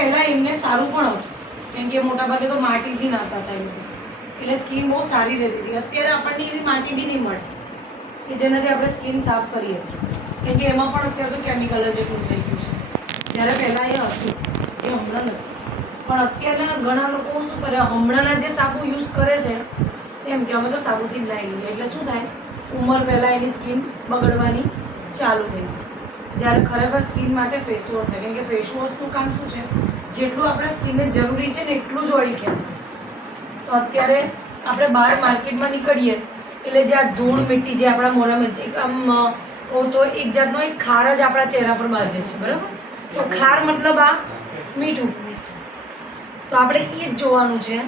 પહેલાં એમને સારું પણ હતું, કેમ કે મોટાભાગે તો માટીથી નાતા હતા એ લોકો, એટલે સ્કિન બહુ સારી રહેતી હતી. અત્યારે આપણને એવી માટી બી નહીં મળે કે જેનાથી આપણે સ્કિન સાફ કરીએ, કેમ કે એમાં પણ અત્યારે તો કેમિકલ જ એટલું થઈ ગયું છે. જ્યારે પહેલાં એ હતું, જે હમણાં નથી. પણ અત્યારના ઘણા લોકો શું કરે, હમણાંના જે સાબુ યુઝ કરે છે એમ કે અમે તો સાબુથી જ નાહી લઈએ, એટલે શું થાય, ઉંમર પહેલાં એની સ્કિન બગડવાની ચાલુ થઈ જાય. જ્યારે ખરેખર સ્કિન માટે ફેસ વોશ છે, કેમ કે ફેસ વોશનું કામ શું છે, જેટલું આપણા સ્કિનને જરૂરી છે ને એટલું જ ઓઇલ ખેંચશે. તો અત્યારે આપણે બહાર માર્કેટમાં નીકળીએ એટલે જે આ ધૂળ મીઠી જે આપણા મોઢામાં છે, આમ તો એક જાતનો એક ખાર જ આપણા ચહેરા પર બાજે છે, બરાબર? તો ખાર મતલબ આ મીઠું. તો આપણે એ જ જોવાનું છે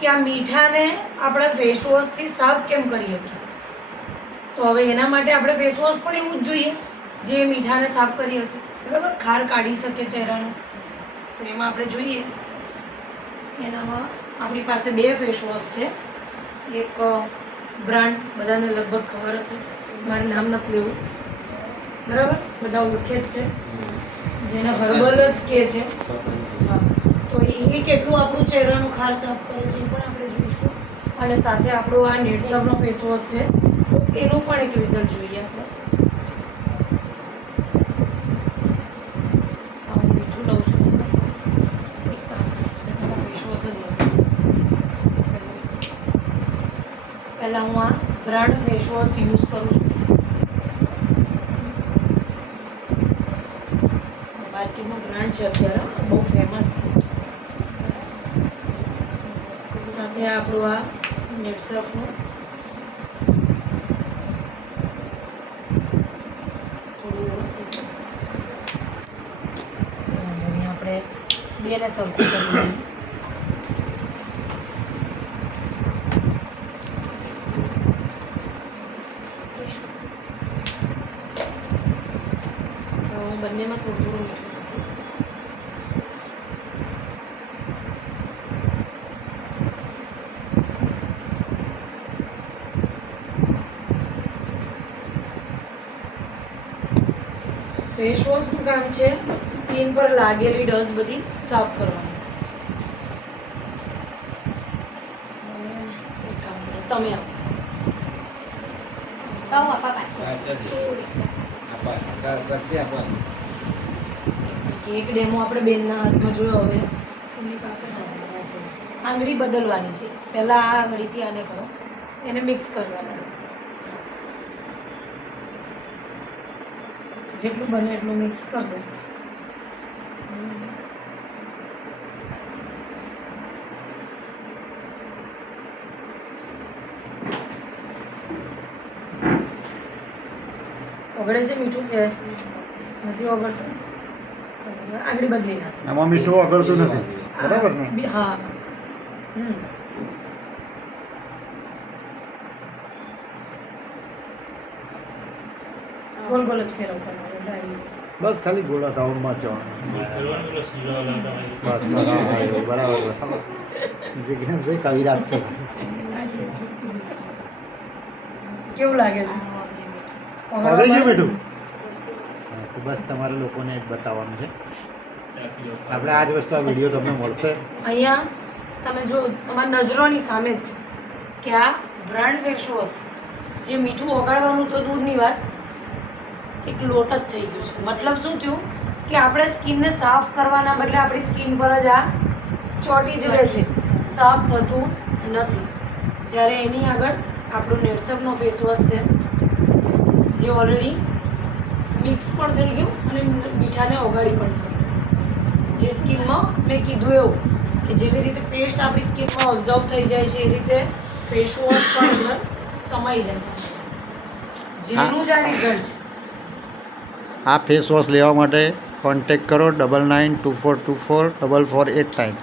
કે આ મીઠાને આપણે ફેસ વોશથી સાફ કેમ કરીએ. તો હવે એના માટે આપણે ફેસ વોશ પણ એવું જ જોઈએ જે મીઠાને સાફ કરી શકે, બરાબર? ખાર કાઢી શકે ચહેરાનું. તો એમાં આપણે જોઈએ, એનામાં આપણી પાસે 2 ફેસ વોશ છે. એક બ્રાન્ડ બધાને લગભગ ખબર હશે, મારે નામ નથી લેવું, બરાબર? બધા ઓળખે જ છે, જેને હર્બલ જ કહે છે. હા, તો એ કેટલું આપણું ચહેરાનું ખાર સાફ કરે છે એ પણ આપણે જોઈશું. અને સાથે આપણો આ નેટસરનો ફેસ વોશ છે, તો એનું પણ એક રિઝલ્ટ જોઈએ આપણે. હું મીઠું લઉં છું, ફેસ વોશ જ લઉં. પહેલાં હું આ બ્રાન્ડ ફેસ વોશ યુઝ કરું છું. માર્કેટનું બ્રાન્ડ છે અત્યારે, બહુ ફેમસ છે. સાથે આપણું આ નેટસર્ફનું થોડું આપણે 2ને સરખું કરી દઈએ. બંનેમાં થોડું થોડું મીઠું નાખીશ. ફેસ વોશનું કામ છે સ્કિન પર લાગેલી ડસ્ટ બધી સાફ કરવાનું. એક કામ કરો, તમે એક ડેમો આપણે બેનના હાથમાં જોયો. હવે એમની પાસે આંગળી બદલવાની છે. પહેલાં આ આંગળીથી આને કરો, એને મિક્સ કરવાનું. જેટલું બને એટલું મિક્સ કરી દો. ઓગળે છે મીઠું કે નથી ઓગળતું? ચાલો આંગળી બદલી નાખ. આમાં મીઠું ઓગળતું નથી, બરાબર ને? હા. ગોલ ગોલ જ ફેરવતા છે એટલે આવી જશે. બસ ખાલી ગોળા રાઉન્ડમાં જવાનું. બસ બરાબર. જિજ્ઞેશભાઈ કવિરાજ છે. કેવું લાગે છે? ઓગળી ગયું મીઠું? તો બસ તમારે લોકોને જ બતાવવાનું છે. આપણે આ જ વસ્તુ, આ વિડીયો તમને મળશે અહીંયા. તમે જો તમારી નજરોની સામે જ છે કે આ બ્રાન્ડ ફેસ વોશ જે મીઠું ઓગાળવાનું તો દૂરની વાત, એક લોટ જ થઈ ગયું છે. મતલબ શું થયું કે આપણે સ્કિનને સાફ કરવાના બદલે આપણી સ્કિન પર જ આ ચોટી જ રહે છે, સાફ થતું નથી. જ્યારે એની આગળ આપણું નેટસરનો ફેસ વોશ છે જે ઓલરેડી મિક્સ પણ થઈ ગયું અને મીઠાને ઓગાળી પણ ગયું. જે સ્કિનમાં મેં કીધું એવું કે જેવી રીતે પેસ્ટ આપણી સ્કિનમાં ઓબ્ઝર્વ થઈ જાય છે એ રીતે ફેસ વોશ પણ અંદર સમાઈ જાય છે, જેનું જ આ રિઝલ્ટ છે. આ ફેસ વોશ લેવા માટે કોન્ટેક્ટ કરો 9924244448 ટાઈમ.